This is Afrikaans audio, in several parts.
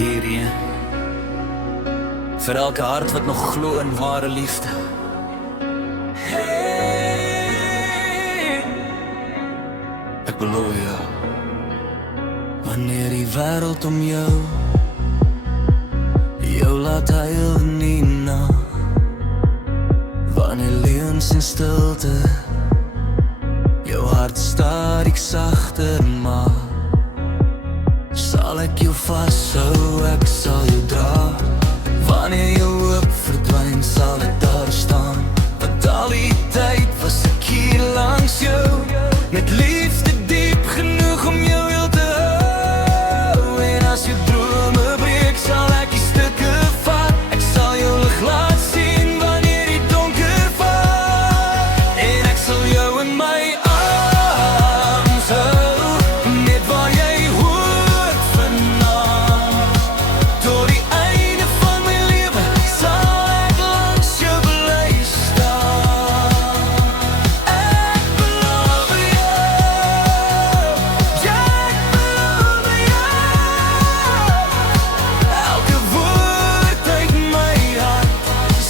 hierdie vir elke hart wat nog glo in ware liefde. Hey, ek beloof jou, wanneer die wêreld om jou laat huil nie na, wanneer leuns en stilte jou hart stadig sagter maak, sal ek jou vashou, ek sal jou dra. Wanneer jou hoop verdwyn, sal ek daar staan, want al die tyd was ek hier langs jou, met liefde diep genoeg om jou heel te hou. En as jou drome breek, sal ek die stukke vat, ek sal jou lig laat sien wanneer die donker val, en ek sal jou in my arms hou, net waar jy hoort vanaand. Tot die einde van my lewe sal ek langs jou bly staan. Ek beloof jou, ja, ek beloof jou, elke woord uit my hart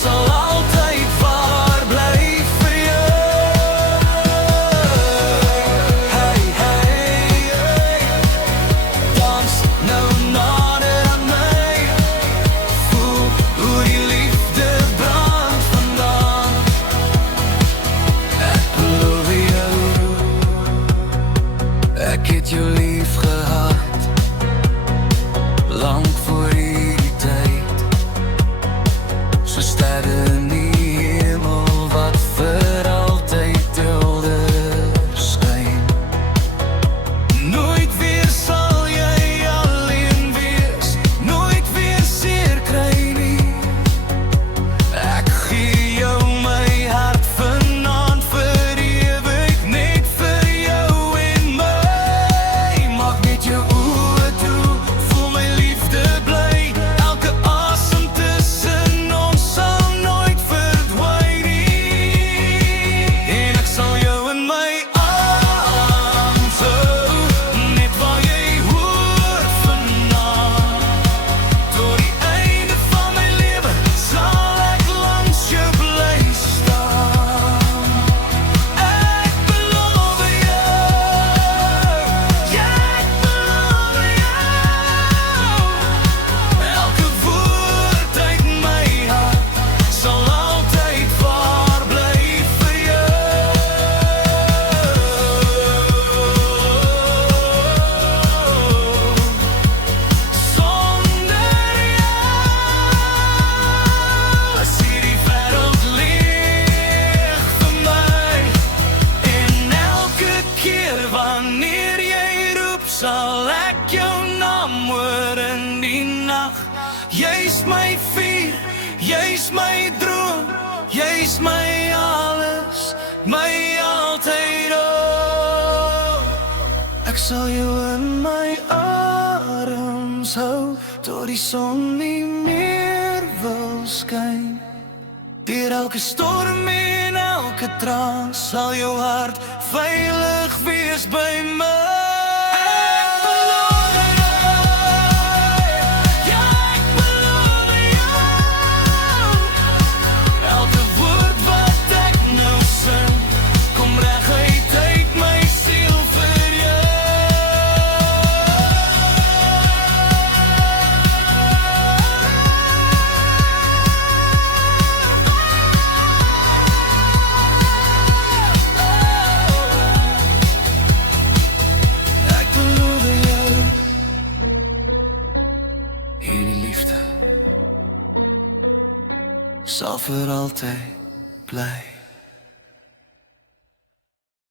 sal altyd waar bly vir jou. Hey, hey, hey, dans nou nader aan my, voel hoe die liefde brand vandaan. Ek beloof jou, ek het jou lief gehad, lang voor die tyd, so sterre in die hemel wat vir altyd helder skyn. Nooit weer sal jy alleen wees, nooit weer seer kry nie. Ek gee jou my hart vanaand vir ewig, net vir jou en my. Maak net jou oë toe, voel my liefde bly, elke asem tussen ons sal nooit verdwyn nie. En ek sal jou in my arms hou, net waar jy hoort vanaand. Tot die einde van my lewe sal ek langs jou bly staan. Ek beloof jou, ja, ek beloof jou, elke woord uit my hart sal altyd waar bly vir jou. Sonder jou is hierdie wêreld leeg vir my, en elke keer wanneer jy roep, sal ek jou naam hoor in die nag. Jy's my vuur, jy's my droom, jy's my alles, my altyd ook. Ek sal jou in my arms hou, tot die son nie meer wil skyn. Deur elke storm en elke traan sal jou hart veilig wees by my. Ek beloof jou, ja, ek beloof jou, elke woord wat ek nou sing, kom reguit uit my siel vir jou. Ek beloof jou, hierdie liefde sal vir altyd bly.